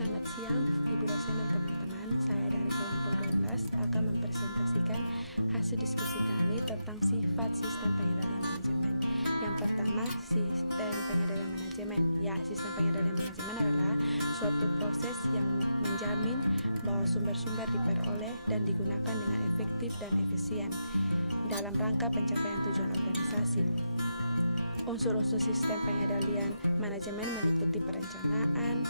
Selamat siang, Ibu dosen dan teman-teman. Saya dari kelompok 12 akan mempresentasikan hasil diskusi kami tentang sifat sistem pengendalian manajemen. Yang pertama, sistem pengendalian manajemen. Sistem pengendalian manajemen adalah suatu proses yang menjamin bahwa sumber-sumber diperoleh dan digunakan dengan efektif dan efisien dalam rangka pencapaian tujuan organisasi. Unsur-unsur sistem pengendalian manajemen meliputi perencanaan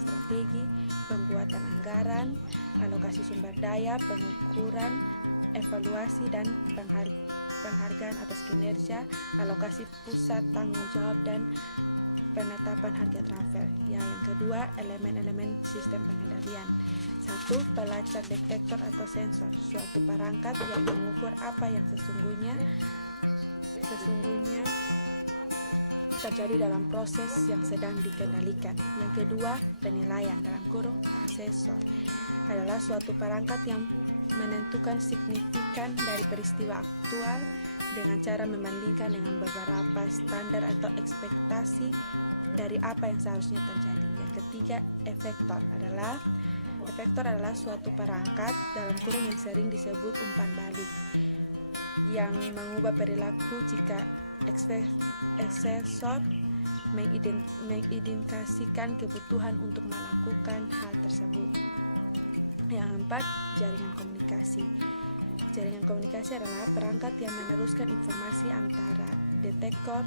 strategi, pembuatan anggaran, alokasi sumber daya, pengukuran, evaluasi dan penghargaan atas kinerja, alokasi pusat tanggung jawab dan penetapan harga transfer. Yang kedua, elemen-elemen sistem pengendalian. 1. Pelacak detektor atau sensor, suatu perangkat yang mengukur apa yang sesungguhnya terjadi dalam proses yang sedang dikendalikan. Yang kedua, penilaian (asesor) adalah suatu perangkat yang menentukan signifikan dari peristiwa aktual dengan cara membandingkan dengan beberapa standar atau ekspektasi dari apa yang seharusnya terjadi. Yang ketiga, efektor adalah suatu perangkat yang sering disebut umpan balik yang mengubah perilaku jika asesor mengidentifikasikan kebutuhan untuk melakukan hal tersebut. Yang keempat, jaringan komunikasi. Jaringan komunikasi adalah perangkat yang meneruskan informasi antara detektor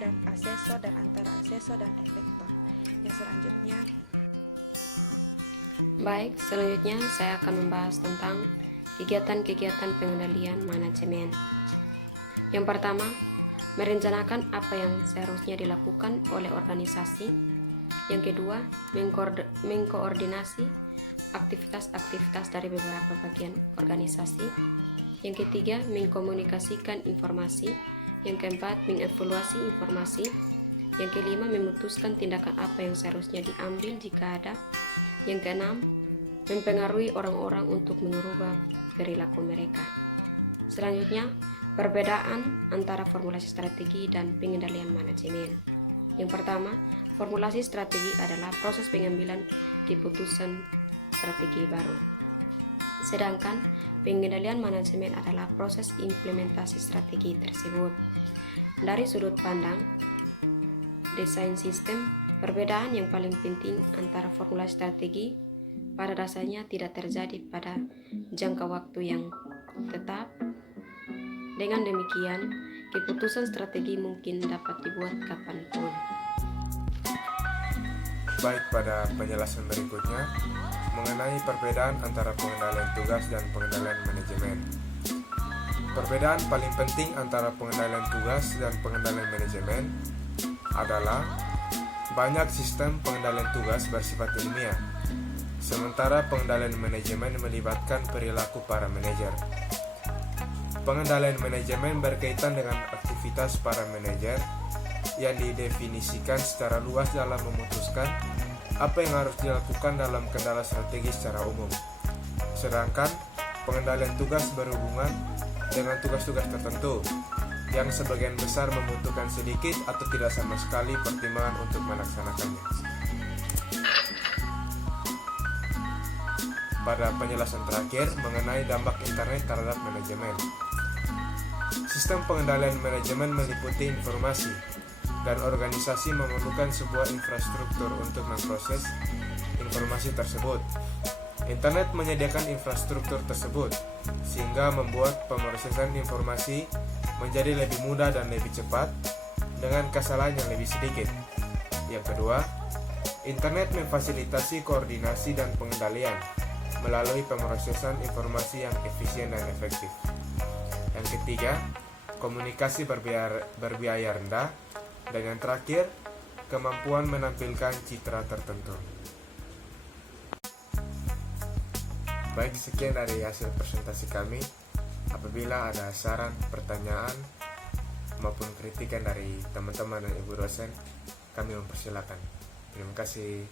dan asesor dan antara asesor dan efektor. Yang selanjutnya, selanjutnya saya akan membahas tentang kegiatan-kegiatan pengendalian manajemen. Yang pertama, merencanakan apa yang seharusnya dilakukan oleh organisasi. Yang kedua, mengkoordinasi aktivitas-aktivitas dari beberapa bagian organisasi. Yang ketiga, mengkomunikasikan informasi. Yang keempat, mengevaluasi informasi. Yang kelima, memutuskan tindakan apa yang seharusnya diambil jika ada. Yang keenam, mempengaruhi orang-orang untuk merubah perilaku mereka. Selanjutnya, perbedaan antara formulasi strategi dan pengendalian manajemen. Yang pertama, formulasi strategi adalah proses pengambilan keputusan strategi baru. Sedangkan pengendalian manajemen adalah proses implementasi strategi tersebut. Dari sudut pandang desain sistem, perbedaan yang paling penting antara formulasi strategi pada dasarnya tidak terjadi pada jangka waktu yang tetap. Dengan demikian, keputusan strategi mungkin dapat dibuat kapanpun. Baik, pada penjelasan berikutnya mengenai perbedaan antara pengendalian tugas dan pengendalian manajemen. Perbedaan paling penting antara pengendalian tugas dan pengendalian manajemen adalah banyak sistem pengendalian tugas bersifat ilmiah, sementara pengendalian manajemen melibatkan perilaku para manajer. Pengendalian manajemen berkaitan dengan aktivitas para manajer yang didefinisikan secara luas dalam memutuskan apa yang harus dilakukan dalam kendala strategi secara umum. Sedangkan pengendalian tugas berhubungan dengan tugas-tugas tertentu yang sebagian besar membutuhkan sedikit atau tidak sama sekali pertimbangan untuk melaksanakannya. Pada penjelasan terakhir mengenai dampak internet terhadap manajemen. Sistem pengendalian manajemen meliputi informasi, dan organisasi memerlukan sebuah infrastruktur untuk memproses informasi tersebut. Internet menyediakan infrastruktur tersebut, sehingga membuat pemrosesan informasi menjadi lebih mudah dan lebih cepat, dengan kesalahan yang lebih sedikit. Yang kedua, internet memfasilitasi koordinasi dan pengendalian melalui pemrosesan informasi yang efisien dan efektif. Yang ketiga, komunikasi berbiaya rendah, dan yang terakhir, kemampuan menampilkan citra tertentu. Baik, sekian dari hasil presentasi kami. Apabila ada saran, pertanyaan, maupun kritikan dari teman-teman dan ibu dosen, kami mempersilakan. Terima kasih.